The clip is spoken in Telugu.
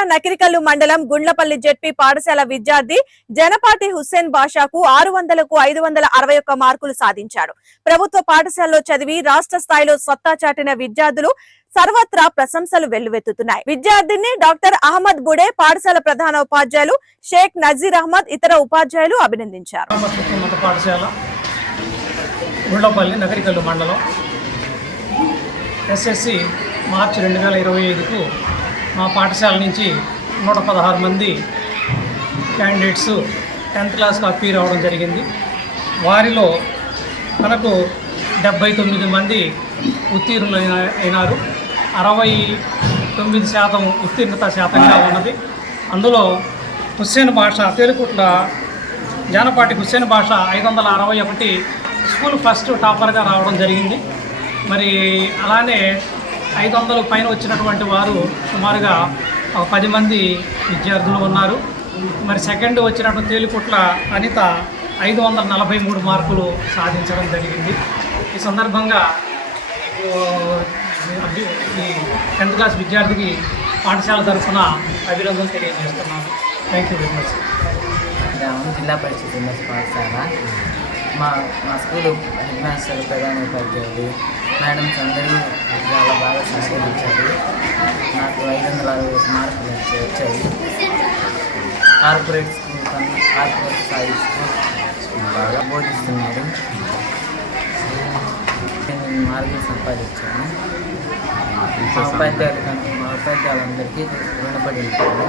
జిల్లా నకిరికల్లు మండలం గుండ్లపల్లి జెడ్పీ పాఠశాల విద్యార్థి జనపాటి హుస్సేన్ బాషాకు ఆరు వందలకు ఐదు వందల అరవై ఒక్క మార్కులు సాధించాడు. ప్రభుత్వ పాఠశాలలో చదివి రాష్ట్ర స్థాయిలో సత్తా చాటిన విద్యార్థులు సర్వత్రా ప్రశంసలు వెల్లువెత్తుతున్నాయి. విద్యార్థిని డాక్టర్ అహ్మద్ బుడే పాఠశాల ప్రధాన ఉపాధ్యాయులు షేక్ నజీర్ అహ్మద్ ఇతర ఉపాధ్యాయులు అభినందించారు. గుండ్లపల్లి నగరికల్లు మండలం ఎస్ఎస్సి మార్చి రెండు వేల ఇరవై ఐదుకు మా పాఠశాల నుంచి నూట పదహారు మంది క్యాండిడేట్స్ టెన్త్ క్లాస్కి అప్పీర్ రావడం జరిగింది. వారిలో మనకు డెబ్భై తొమ్మిది మంది ఉత్తీర్ణులు అయినారు. అరవై తొమ్మిది శాతం ఉత్తీర్ణత శాతంగా ఉన్నది. అందులో హుస్సేన్ భాష తేలికుట్ల జానపాటి హుస్సేన్ భాష ఐదు వందల అరవై ఒకటి స్కూల్ ఫస్ట్ టాపర్గా రావడం జరిగింది. మరి అలానే ఐదు వందల పైన వచ్చినటువంటి వారు సుమారుగా ఒక పది మంది విద్యార్థులు ఉన్నారు. మరి సెకండ్ వచ్చినటువంటి తేలిపుట్ల అనిత ఐదు వందల నలభై మూడు మార్కులు సాధించడం జరిగింది. ఈ సందర్భంగా ఈ టెన్త్ క్లాస్ విద్యార్థికి పాఠశాల తరఫున అభినందనలు తెలియజేస్తున్నాను. థ్యాంక్ యూ వెరీ మచ్ జిల్లా పరిషత్ పాఠశాల. మా మా స్కూలు హెడ్ మాస్టర్ ప్రధాన ఉపాధ్యాయులు మేడమ్స్ అందరూ చాలా బాగా సహకరించారు నాకు ఐదు వందల అరవై ఒక మార్కులు వచ్చాయి. కార్పొరేట్ స్కూల్ కార్పొరేట్ స్థాయి స్కూల్ బాగా బోధిస్తున్నారు. నేను మార్కులు సంపాదించాను. మా ఉపాధ్యాయులు కన్నా మా ఉపాధ్యాయులందరికీ రుణపడి ఉంటాను.